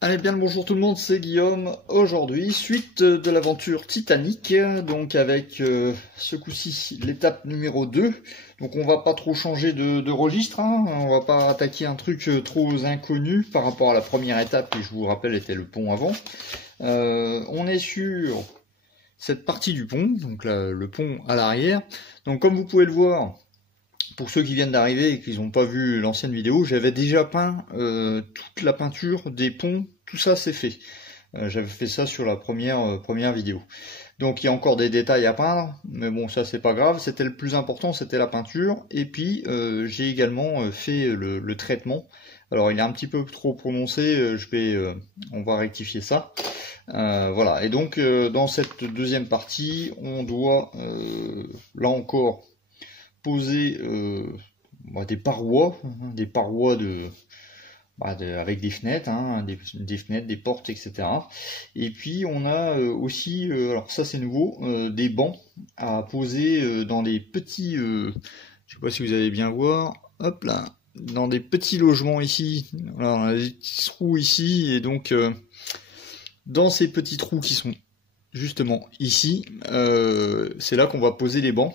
Allez bien le bonjour tout le monde, c'est Guillaume. Aujourd'hui, suite de l'aventure Titanic, donc avec ce coup-ci l'étape numéro 2. Donc on va pas trop changer de registre, hein. On va pas attaquer un truc trop inconnu par rapport à la première étape qui, je vous rappelle, était le pont avant. On est sur cette partie du pont, donc là, le pont à l'arrière. Donc comme vous pouvez le voir, pour ceux qui viennent d'arriver et qui n'ont pas vu l'ancienne vidéo, j'avais déjà peint toute la peinture des ponts, tout ça c'est fait. J'avais fait ça sur la première vidéo. Donc il y a encore des détails à peindre, mais bon ça c'est pas grave, c'était le plus important, c'était la peinture. Et puis j'ai également fait le traitement. Alors il est un petit peu trop prononcé, on va rectifier ça. Voilà, et donc dans cette deuxième partie, on doit là encore poser des parois avec des fenêtres, hein, des fenêtres, des portes, etc. Et puis on a aussi, alors ça c'est nouveau, des bancs à poser dans des petits, je sais pas si vous allez bien voir, hop là, dans des petits logements ici. Voilà, on a des petits trous ici, et donc dans ces petits trous qui sont justement ici, c'est là qu'on va poser les bancs.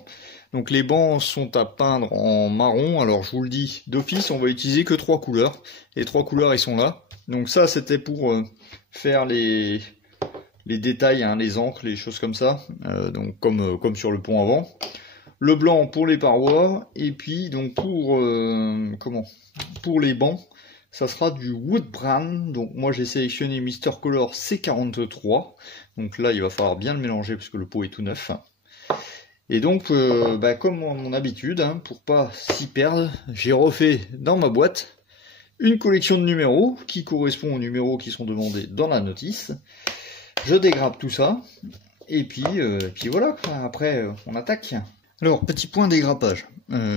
Donc les bancs sont à peindre en marron. Alors je vous le dis d'office, on va utiliser que 3 couleurs. Les 3 couleurs, ils sont là. Donc ça, c'était pour faire les détails, hein, les encres, les choses comme ça. Donc comme sur le pont avant. Le blanc pour les parois. Et puis donc pour les bancs, ça sera du wood brown. Donc moi j'ai sélectionné Mister Color C43. Donc là, il va falloir bien le mélanger parce que le pot est tout neuf. Et donc, comme mon habitude, hein, pour pas s'y perdre, j'ai refait dans ma boîte une collection de numéros qui correspond aux numéros qui sont demandés dans la notice. Je dégrappe tout ça, et puis voilà, après on attaque. Alors, petit point dégrappage.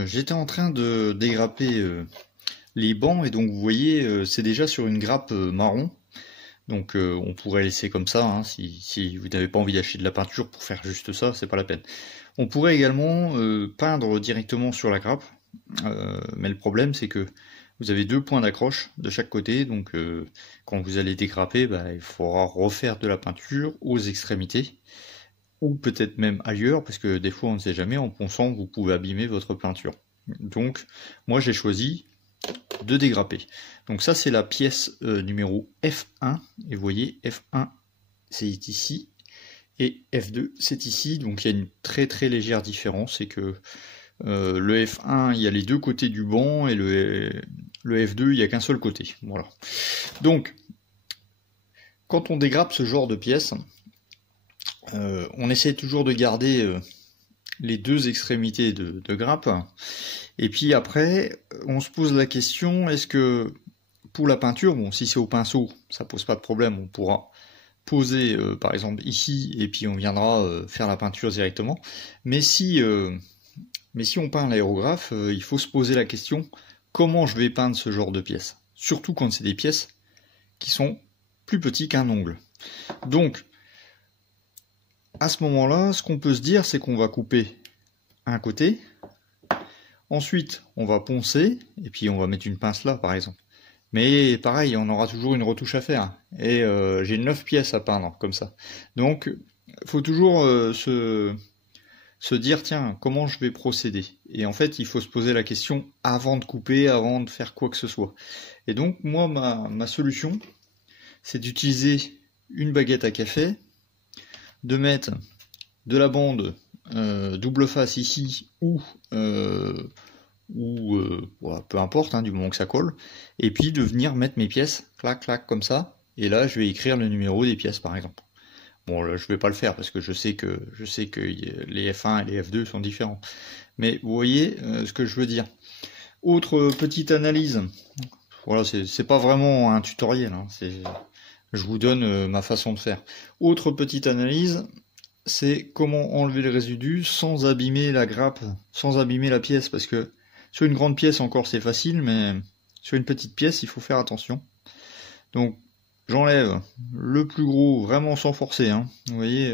J'étais en train de dégrapper les bancs, et donc vous voyez, c'est déjà sur une grappe marron. Donc on pourrait laisser comme ça, hein, si vous n'avez pas envie d'acheter de la peinture pour faire juste ça, c'est pas la peine. On pourrait également peindre directement sur la grappe, mais le problème c'est que vous avez 2 points d'accroche de chaque côté, donc quand vous allez dégrapper, il faudra refaire de la peinture aux extrémités, ou peut-être même ailleurs, parce que des fois on ne sait jamais, en ponçant vous pouvez abîmer votre peinture. Donc moi j'ai choisi de dégrapper. Donc ça c'est la pièce numéro F1, et vous voyez F1 c'est ici, et F2 c'est ici, donc il y a une très très légère différence, c'est que le F1 il y a les 2 côtés du banc, et le F2 il n'y a qu'un seul côté. Voilà. Donc quand on dégrappe ce genre de pièces, on essaie toujours de garder les 2 extrémités de grappe. Et puis après, on se pose la question, est-ce que pour la peinture, bon, si c'est au pinceau, ça pose pas de problème, on pourra poser par exemple ici, et puis on viendra faire la peinture directement. Mais si on peint l'aérographe, il faut se poser la question, comment je vais peindre ce genre de pièces? Surtout quand c'est des pièces qui sont plus petites qu'un ongle. Donc, à ce moment-là, ce qu'on peut se dire, c'est qu'on va couper un côté. Ensuite, on va poncer, et puis on va mettre une pince là, par exemple. Mais pareil, on aura toujours une retouche à faire. Et j'ai 9 pièces à peindre, comme ça. Donc, il faut toujours se dire, tiens, comment je vais procéder? Et en fait, il faut se poser la question avant de couper, avant de faire quoi que ce soit. Et donc, moi, ma solution, c'est d'utiliser une baguette à café, de mettre de la bande double face ici, ou peu importe, hein, du moment que ça colle, et puis de venir mettre mes pièces, clac, clac, comme ça, et là je vais écrire le numéro des pièces par exemple. Bon, là, je vais pas le faire parce que je sais que les F1 et les F2 sont différents. Mais vous voyez ce que je veux dire. Autre petite analyse, voilà, c'est pas vraiment un tutoriel, hein, je vous donne ma façon de faire. Autre petite analyse, c'est comment enlever le résidu sans abîmer la grappe, sans abîmer la pièce, parce que sur une grande pièce encore c'est facile, mais sur une petite pièce il faut faire attention. Donc j'enlève le plus gros vraiment sans forcer, hein. Vous voyez,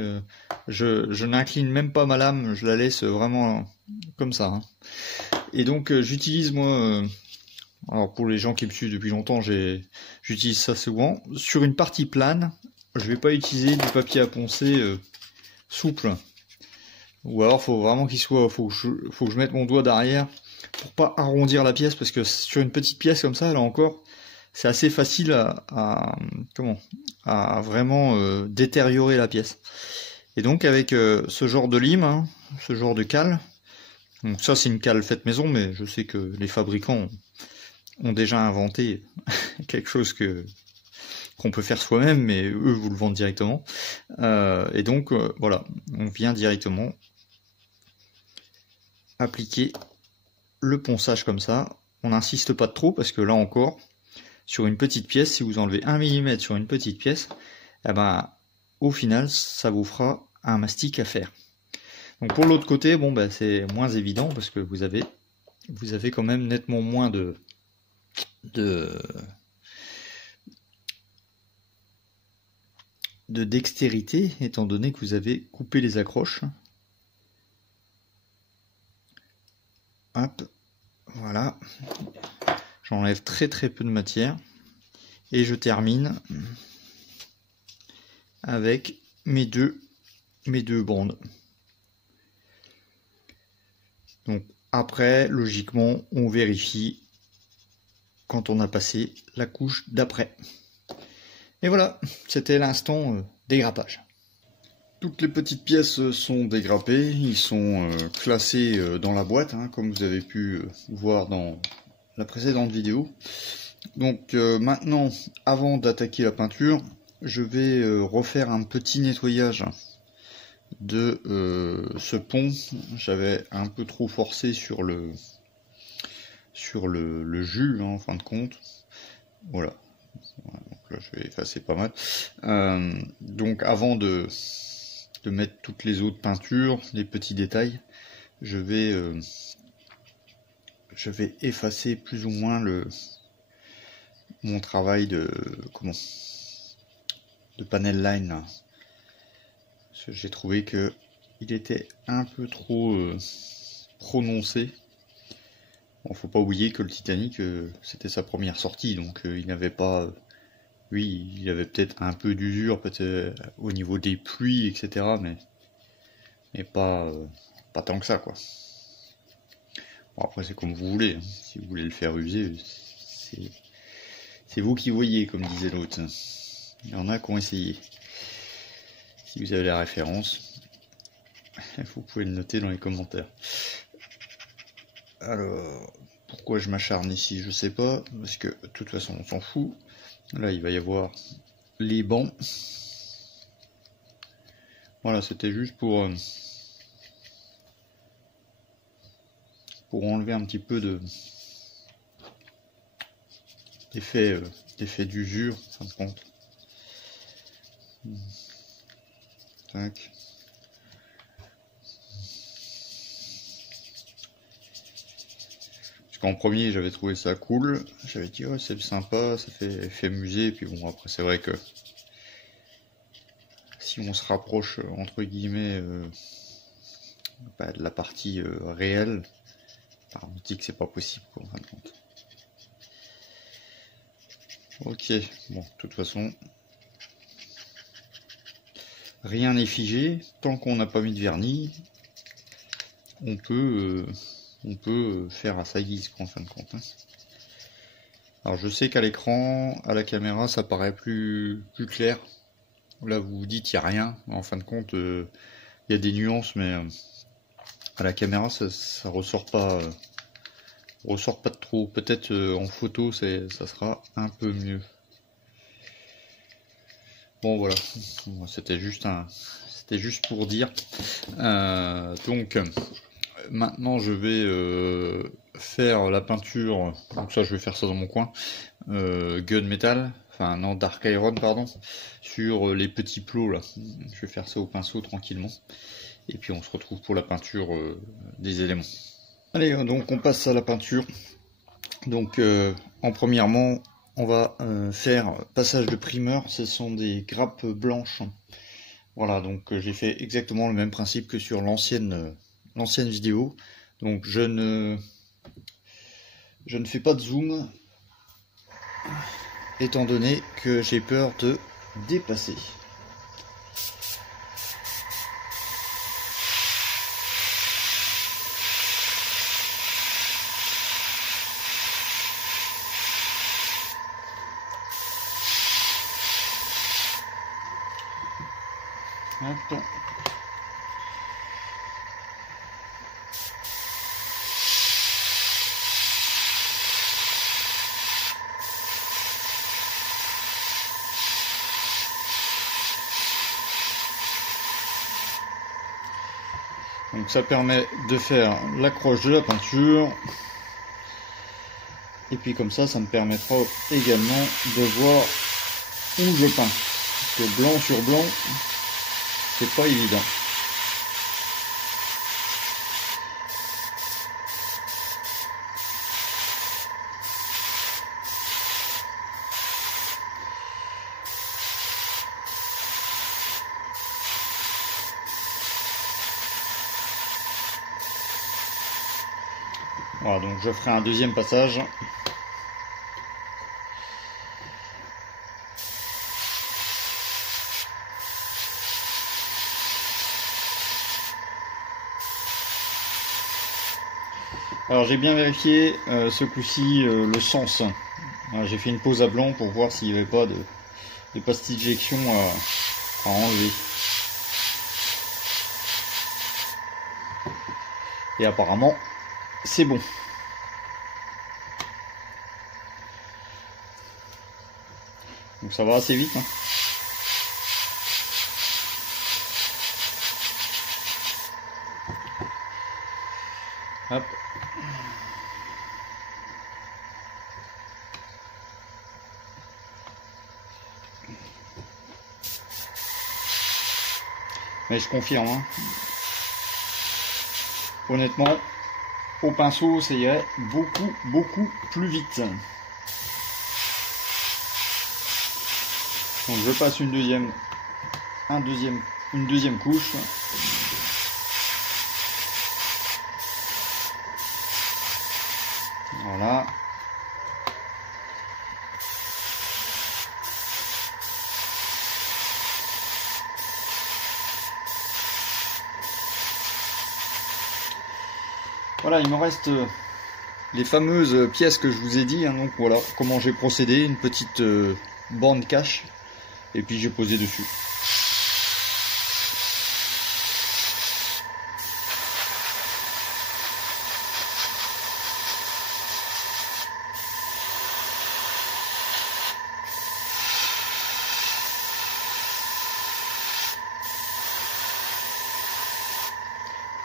je n'incline même pas ma lame, je la laisse vraiment comme ça, hein. Et donc j'utilise moi Alors pour les gens qui me suivent depuis longtemps, j'utilise ça souvent. Sur une partie plane, je vais pas utiliser du papier à poncer souple. Ou alors faut vraiment qu'il soit, faut que je mette mon doigt derrière pour pas arrondir la pièce, parce que sur une petite pièce comme ça, là encore, c'est assez facile à vraiment détériorer la pièce. Et donc avec ce genre de lime, hein, ce genre de cale, donc ça c'est une cale faite maison, mais je sais que les fabricants ont déjà inventé quelque chose qu'on peut faire soi-même, mais eux vous le vendent directement. Et donc voilà, on vient directement appliquer le ponçage comme ça. On n'insiste pas trop, parce que là encore, sur une petite pièce, si vous enlevez 1 mm sur une petite pièce, eh ben, au final, ça vous fera un mastic à faire. Donc pour l'autre côté, bon, ben, c'est moins évident, parce que vous avez quand même nettement moins de dextérité, étant donné que vous avez coupé les accroches. Hop, voilà. J'enlève très peu de matière. Et je termine avec mes deux bandes. Donc après, logiquement, on vérifie quand on a passé la couche d'après. Et voilà, c'était l'instant dégrappage. Toutes les petites pièces sont dégrappées, ils sont classés dans la boîte, hein, comme vous avez pu voir dans la précédente vidéo. Donc maintenant, avant d'attaquer la peinture, je vais refaire un petit nettoyage de ce pont. J'avais un peu trop forcé sur le jus, hein, en fin de compte. Voilà. Donc là, je vais effacer pas mal. Donc avant de mettre toutes les autres peintures, les petits détails, je vais effacer plus ou moins mon travail de panel line là. J'ai trouvé que il était un peu trop prononcé. Bon, faut pas oublier que le Titanic c'était sa première sortie, donc il n'avait pas oui, il avait peut-être un peu d'usure, peut-être au niveau des pluies, etc., mais pas tant que ça, quoi. Bon, après c'est comme vous voulez, hein. Si vous voulez le faire user, c'est vous qui voyez, comme disait l'autre. Il y en a qui ont essayé. Si vous avez la référence, vous pouvez le noter dans les commentaires. Alors, pourquoi je m'acharne ici, je sais pas, parce que de toute façon on s'en fout. Là il va y avoir les bancs. Voilà, c'était juste pour enlever un petit peu d'effet d'usure, en fin de compte. Tac. Parce qu'en premier j'avais trouvé ça cool, j'avais dit ouais c'est sympa, ça fait musée, et puis bon après c'est vrai que si on se rapproche entre guillemets de la partie réelle, on dit que c'est pas possible, quoi, en fin de compte. Ok, bon, de toute façon, rien n'est figé. Tant qu'on n'a pas mis de vernis, on peut faire à sa guise, quoi, en fin de compte, hein. Alors je sais qu'à l'écran, à la caméra, ça paraît plus clair. Là vous vous dites il n'y a rien. En fin de compte, il y a des nuances, mais à la caméra ça ressort pas de trop. Peut-être en photo ça sera un peu mieux. Bon voilà, c'était juste pour dire. Donc maintenant je vais faire la peinture. Donc ça je vais faire ça dans mon coin. Gunmetal, enfin non, Dark Iron pardon, sur les petits plots là. Je vais faire ça au pinceau tranquillement. Et puis on se retrouve pour la peinture des éléments. Allez, donc on passe à la peinture. Donc premièrement, on va faire passage de primeur. Ce sont des grappes blanches. Voilà, donc j'ai fait exactement le même principe que sur l'ancienne vidéo. Donc je Je ne fais pas de zoom, étant donné que j'ai peur de dépasser. Hop. Donc ça permet de faire l'accroche de la peinture. Et puis comme ça me permettra également de voir où je peins. Parce que blanc sur blanc, c'est pas évident. Voilà, donc je ferai un deuxième passage. Alors j'ai bien vérifié ce coup-ci le sens. J'ai fait une pause à blanc pour voir s'il n'y avait pas de pastilles d'éjection à enlever. Et apparemment c'est bon. Donc ça va assez vite. Hein. Hop. Mais je confirme. Hein. Honnêtement, au pinceau, ça irait beaucoup plus vite. Donc je passe une deuxième couche. Voilà. Voilà, il me reste les fameuses pièces que je vous ai dit. Hein, donc voilà comment j'ai procédé, une petite borne cache. Et puis j'ai posé dessus.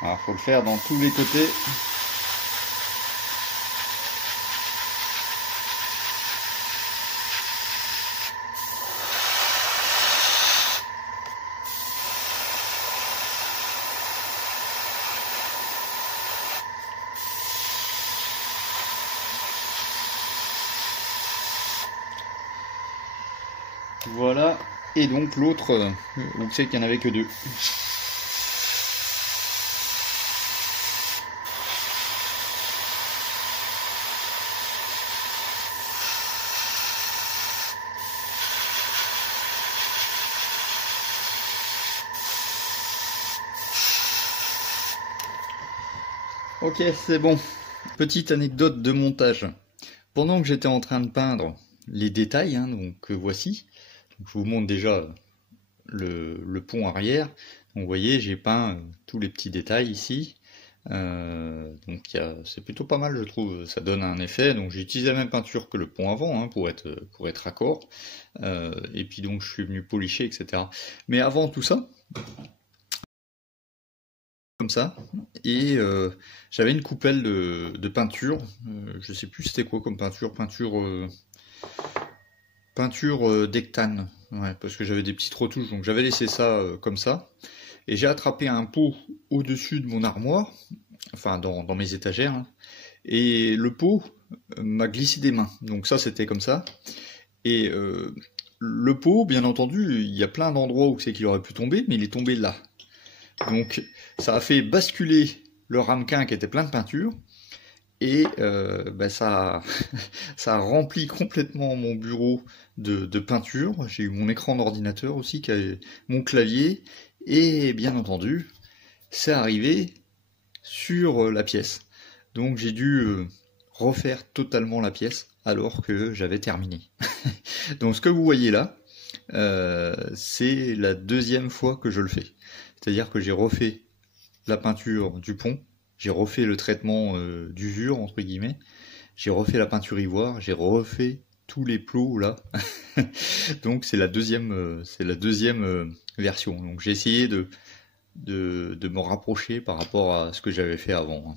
Alors, faut le faire dans tous les côtés. Voilà. Et donc l'autre, vous savez qu'il n'y en avait que deux. Ok, c'est bon. Petite anecdote de montage. Pendant que j'étais en train de peindre les détails, hein, donc voici. Donc, je vous montre déjà le pont arrière. Donc, vous voyez, j'ai peint tous les petits détails ici. Donc c'est plutôt pas mal, je trouve. Ça donne un effet. Donc j'ai utilisé la même peinture que le pont avant, hein, pour être raccord. Et puis donc je suis venu policher, etc. Mais avant tout ça, comme ça, et j'avais une coupelle de peinture. Je sais plus c'était quoi comme peinture d'hectane. Ouais, parce que j'avais des petites retouches, donc j'avais laissé ça comme ça. Et j'ai attrapé un pot au-dessus de mon armoire, enfin dans mes étagères, hein, et le pot m'a glissé des mains. Donc ça, c'était comme ça. Et le pot, bien entendu, il y a plein d'endroits où c'est qu'il aurait pu tomber, mais il est tombé là. Donc ça a fait basculer le ramequin qui était plein de peinture, et ça, ça a rempli complètement mon bureau de peinture. J'ai eu mon écran d'ordinateur aussi, qui avait mon clavier, et bien entendu, c'est arrivé sur la pièce. Donc j'ai dû refaire totalement la pièce alors que j'avais terminé. Donc ce que vous voyez là, c'est la deuxième fois que je le fais. C'est-à-dire que j'ai refait la peinture du pont, j'ai refait le traitement d'usure, entre guillemets, j'ai refait la peinture ivoire, j'ai refait tous les plots là. Donc c'est la deuxième version. Donc j'ai essayé de me rapprocher par rapport à ce que j'avais fait avant.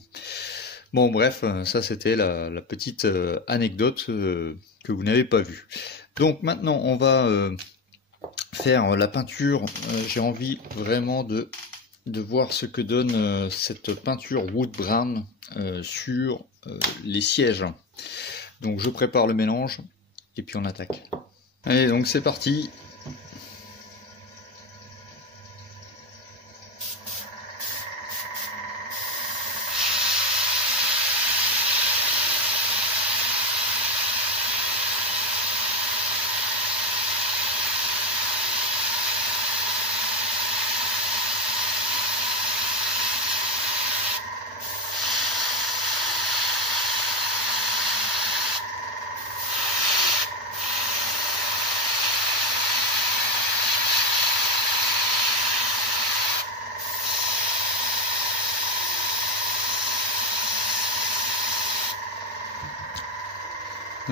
Bon bref, ça c'était la petite anecdote que vous n'avez pas vue. Donc maintenant on va faire la peinture. J'ai envie vraiment de voir ce que donne cette peinture wood brown sur les sièges. Donc je prépare le mélange et puis on attaque. Allez, donc c'est parti.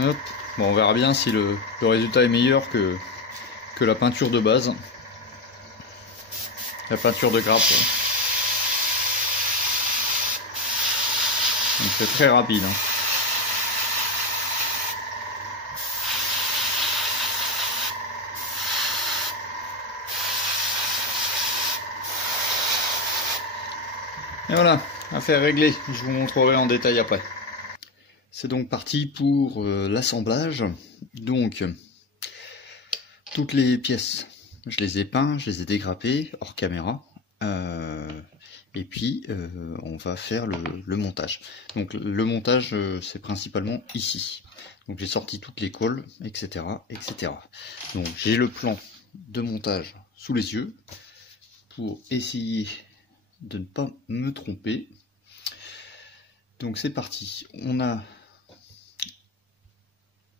Hop. Bon, on verra bien si le résultat est meilleur que la peinture de base. La peinture de grappe. Donc c'est très rapide. Hein. Et voilà, affaire réglée. Je vous montrerai en détail après. C'est donc parti pour l'assemblage. Donc, toutes les pièces, je les ai peints, je les ai dégrappées hors caméra. Et puis, on va faire le montage. Donc, le montage, c'est principalement ici. Donc, j'ai sorti toutes les colles, etc., etc. Donc, j'ai le plan de montage sous les yeux pour essayer de ne pas me tromper. Donc, c'est parti. On a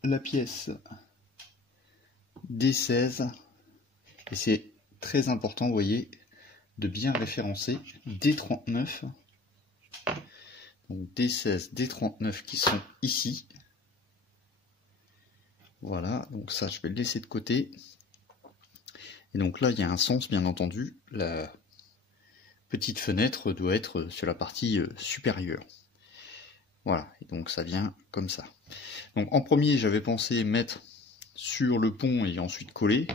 la pièce D16 et c'est très important, vous voyez, de bien référencer D39, donc D16, D39 qui sont ici. Voilà, donc ça je vais le laisser de côté. Et donc là il y a un sens, bien entendu, la petite fenêtre doit être sur la partie supérieure. Voilà, et donc ça vient comme ça. Donc en premier j'avais pensé mettre sur le pont et ensuite coller,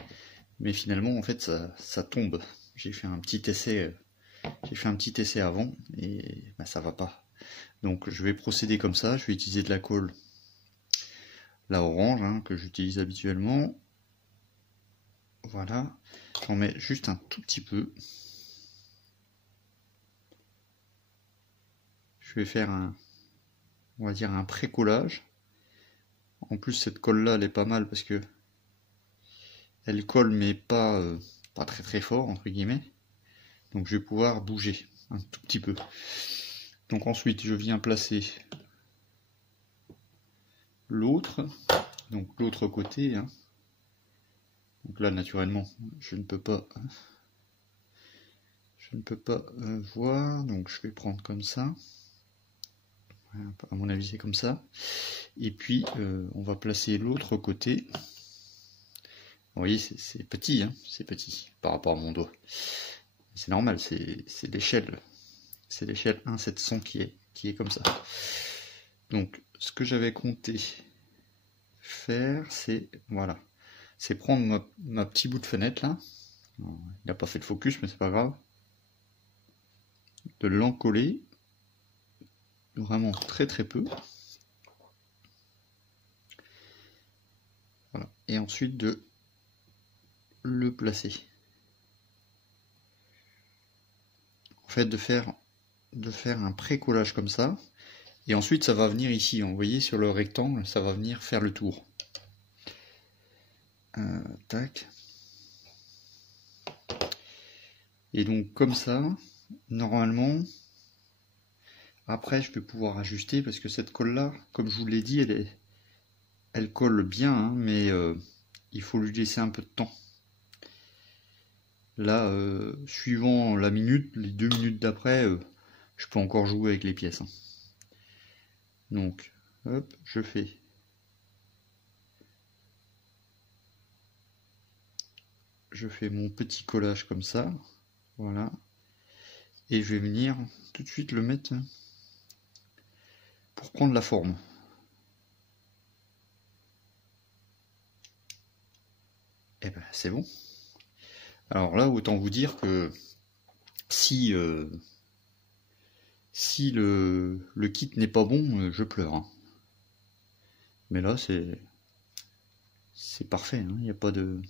mais finalement en fait ça tombe. J'ai fait un petit essai avant et bah, ça va pas. Donc je vais procéder comme ça, je vais utiliser de la colle, la orange hein, que j'utilise habituellement. Voilà, j'en mets juste un tout petit peu. Je vais faire on va dire un pré-collage. En plus cette colle là elle est pas mal parce que elle colle mais pas très très fort entre guillemets. Donc je vais pouvoir bouger un tout petit peu. Donc ensuite je viens placer l'autre, donc l'autre côté. Hein. Donc là naturellement je ne peux pas voir, donc je vais prendre comme ça. À mon avis c'est comme ça. Et puis on va placer l'autre côté. Vous voyez c'est petit, hein, c'est petit par rapport à mon doigt. C'est normal, c'est l'échelle. C'est l'échelle 1/700 qui est comme ça. Donc ce que j'avais compté faire, c'est voilà, c'est prendre ma petit bout de fenêtre là. Il n'a pas fait de focus, mais c'est pas grave. De l'encoller vraiment très très peu. Voilà. Et ensuite de le placer. En fait, de faire un pré-collage comme ça. Et ensuite, ça va venir ici. Vous voyez, sur le rectangle, ça va venir faire le tour. Tac. Et donc, comme ça, normalement, après, je vais pouvoir ajuster parce que cette colle-là, comme je vous l'ai dit, elle colle bien, hein, mais il faut lui laisser un peu de temps. Là, suivant la minute, les 2 minutes d'après, je peux encore jouer avec les pièces. Hein. Donc, hop, je fais. Je fais mon petit collage comme ça. Voilà. Et je vais venir tout de suite le mettre pour prendre la forme. Et ben, c'est bon. Alors là, autant vous dire que si le kit n'est pas bon, je pleure. Hein. Mais là, c'est parfait. Hein. Il n'y a pas de...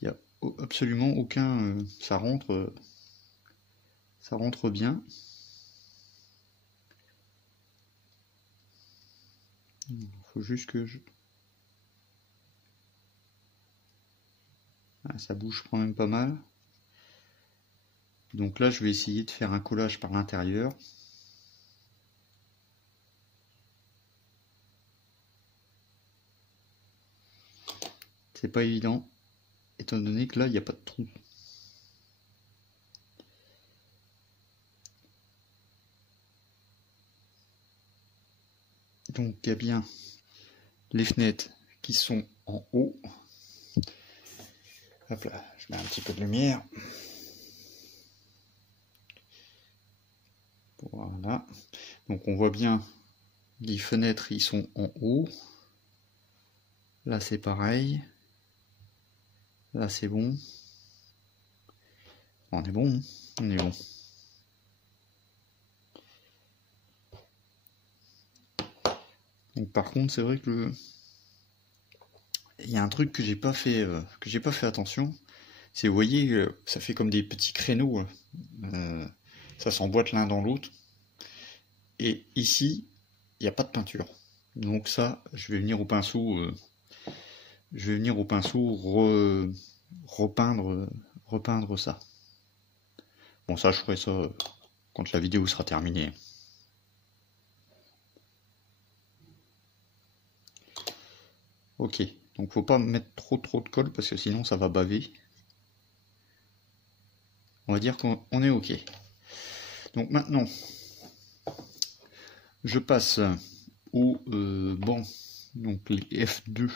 Il n'y a absolument aucun... ça rentre bien. Il faut juste que je... Ah, ça bouge quand même pas mal. Donc là, je vais essayer de faire un collage par l'intérieur. C'est pas évident, étant donné que là, il n'y a pas de trou. Donc il y a bien les fenêtres qui sont en haut. Hop là, je mets un petit peu de lumière. Voilà. Donc on voit bien les fenêtres, ils sont en haut. Là c'est pareil. Là c'est bon. On est bon, on est bon. Donc par contre c'est vrai que il y a un truc que j'ai pas fait attention. C'est, vous voyez, ça fait comme des petits créneaux. Ça s'emboîte l'un dans l'autre. Et ici, il n'y a pas de peinture. Donc ça, je vais venir au pinceau. Repeindre ça. Bon, ça, je ferai ça quand la vidéo sera terminée. Ok, donc faut pas mettre trop de colle parce que sinon ça va baver. On va dire qu'on est ok. Donc maintenant, je passe au banc, donc les F2.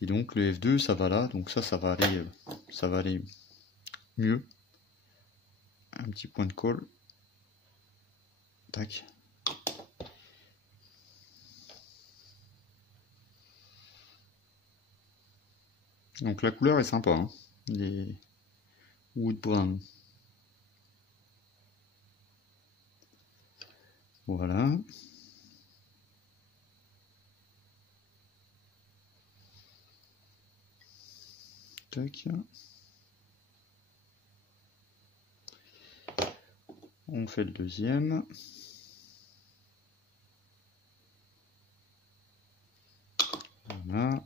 Et donc le F2, ça va là, donc ça va aller mieux. Un petit point de colle. Tac. Donc la couleur est sympa, hein, les wood brown. Voilà. Tac. On fait le deuxième. Voilà.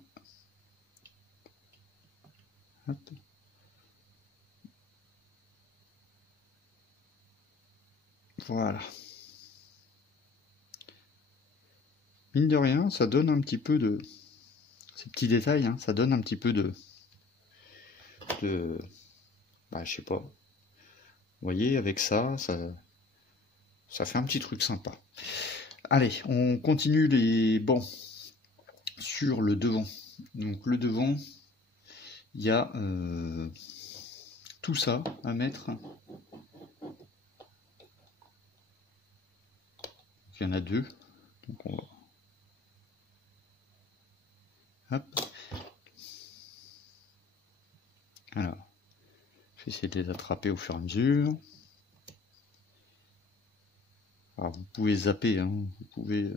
Hop. Voilà. Mine de rien, ça donne un petit peu de... Ces petits détails, hein, ça donne un petit peu de... Bah, je sais pas. Vous voyez, avec ça fait un petit truc sympa. Allez, on continue les bancs sur le devant. Donc le devant, il y a tout ça à mettre. Il y en a deux. Donc on va... Hop. Alors, je vais essayer de les attraper au fur et à mesure. Alors vous pouvez zapper, hein, vous pouvez...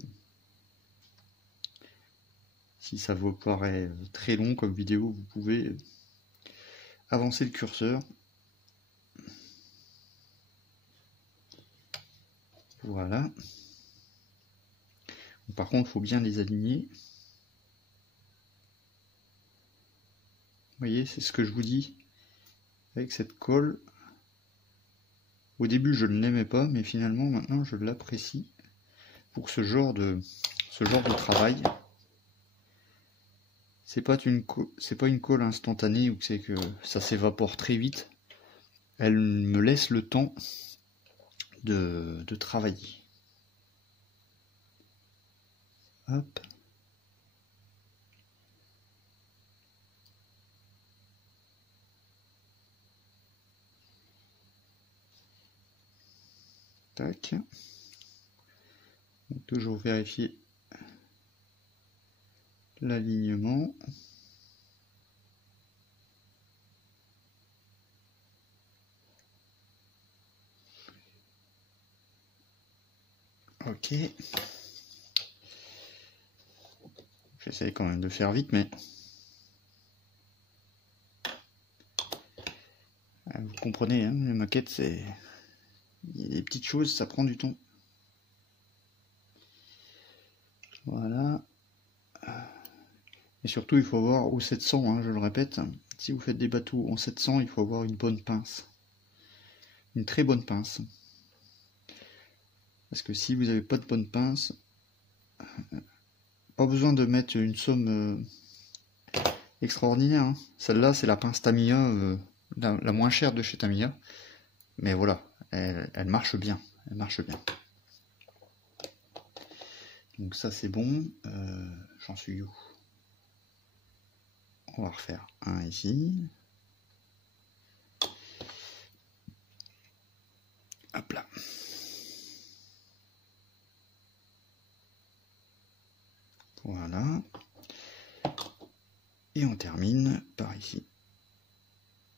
Si ça vous paraît très long comme vidéo, vous pouvez avancer le curseur. Voilà. Par contre, il faut bien les aligner. Vous voyez, c'est ce que je vous dis. Avec cette colle, au début je ne l'aimais pas, mais finalement maintenant je l'apprécie pour ce genre de travail. C'est pas une colle instantanée où c'est que ça s'évapore très vite. Elle me laisse le temps de travailler. Hop. Tac. Donc, toujours vérifier l'alignement. Ok. J'essaie quand même de faire vite, mais vous comprenez, hein, les maquettes, c'est des petites choses, ça prend du temps. Voilà. Et surtout, il faut avoir au 700, hein, je le répète, si vous faites des bateaux en 700, il faut avoir une bonne pince. Une très bonne pince. Parce que si vous n'avez pas de bonne pince, pas besoin de mettre une somme extraordinaire. Hein. Celle-là, c'est la pince Tamiya, la moins chère de chez Tamiya. Mais voilà, elle marche bien. Elle marche bien. Donc ça, c'est bon. J'en suis où? On va refaire un ici. Hop là. Voilà. Et on termine par ici.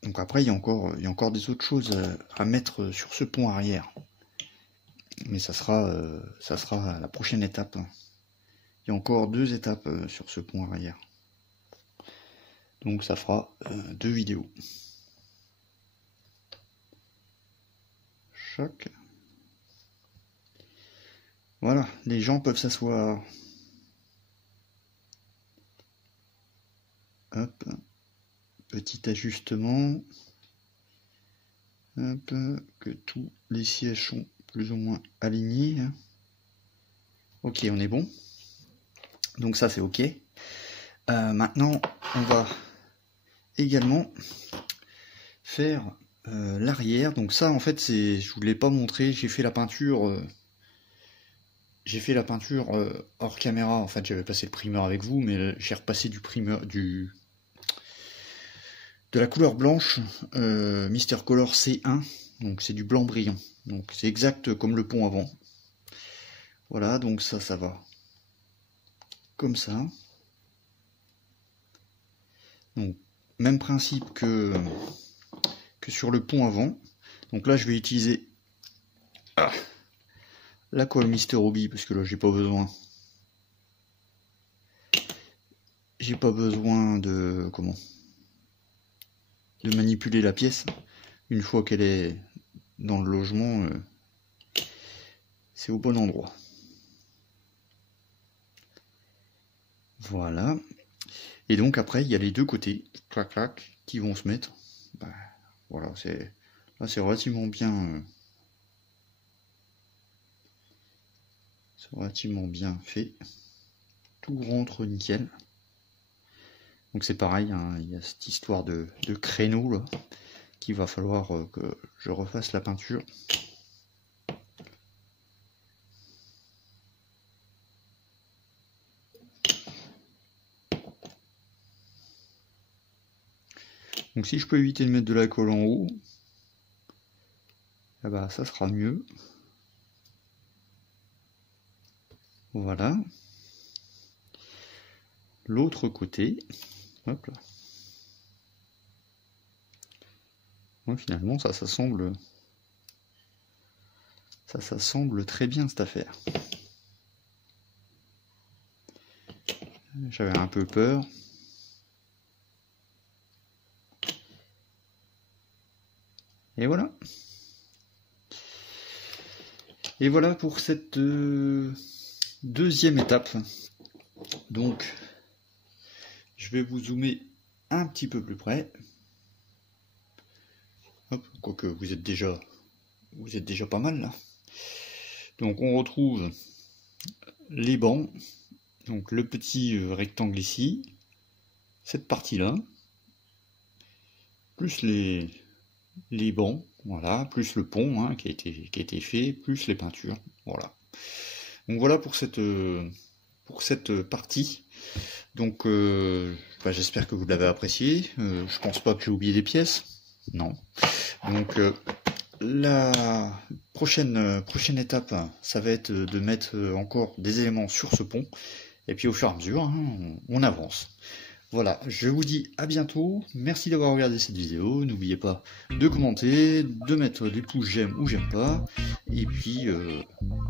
Donc après, il y a encore des autres choses à mettre sur ce pont arrière. Mais ça sera la prochaine étape. Il y a encore 2 étapes sur ce pont arrière. Donc ça fera 2 vidéos. Choc. Voilà, les gens peuvent s'asseoir. Hop. Petit ajustement. Hop. Que tous les sièges sont plus ou moins alignés. Ok, on est bon. Donc ça c'est ok. Maintenant, on va également faire l'arrière. Donc ça en fait, je vous l'ai pas montré. J'ai fait la peinture. Hors caméra. En fait, j'avais passé le primeur avec vous, mais j'ai repassé du primeur de la couleur blanche Mister Color C1. Donc c'est du blanc brillant. Donc c'est exact comme le pont avant. Voilà, donc ça va comme ça. Donc même principe que sur le pont avant. Donc là je vais utiliser la colle Mister Hobby parce que là j'ai pas besoin de manipuler la pièce. Une fois qu'elle est dans le logement, c'est au bon endroit. Voilà. Et donc après, il y a les deux côtés, clac clac, qui vont se mettre. Bah, voilà, là c'est relativement bien. C'est relativement bien fait. Tout rentre nickel. Donc c'est pareil, hein, il y a cette histoire de créneau là, qu'il va falloir que je refasse la peinture. Donc si je peux éviter de mettre de la colle en haut, eh ben, ça sera mieux. Voilà. L'autre côté, hop là. Ouais, finalement, ça s'assemble très bien cette affaire. J'avais un peu peur. Et voilà. Et voilà pour cette deuxième étape. Donc, je vais vous zoomer un petit peu plus près. Hop, quoique vous êtes déjà pas mal là. Donc on retrouve les bancs, donc le petit rectangle ici, cette partie là, plus les bancs, voilà, plus le pont hein, qui a été fait, plus les peintures, voilà. Donc voilà pour cette partie. Donc j'espère que vous l'avez apprécié. Je pense pas que j'ai oublié des pièces, non. Donc la prochaine étape, ça va être de mettre encore des éléments sur ce pont, et puis au fur et à mesure, hein, on avance. Voilà, je vous dis à bientôt, merci d'avoir regardé cette vidéo, n'oubliez pas de commenter, de mettre des pouces j'aime ou j'aime pas, et puis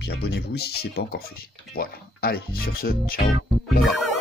abonnez-vous si c'est pas encore fait. Voilà, allez, sur ce, ciao, bye bye.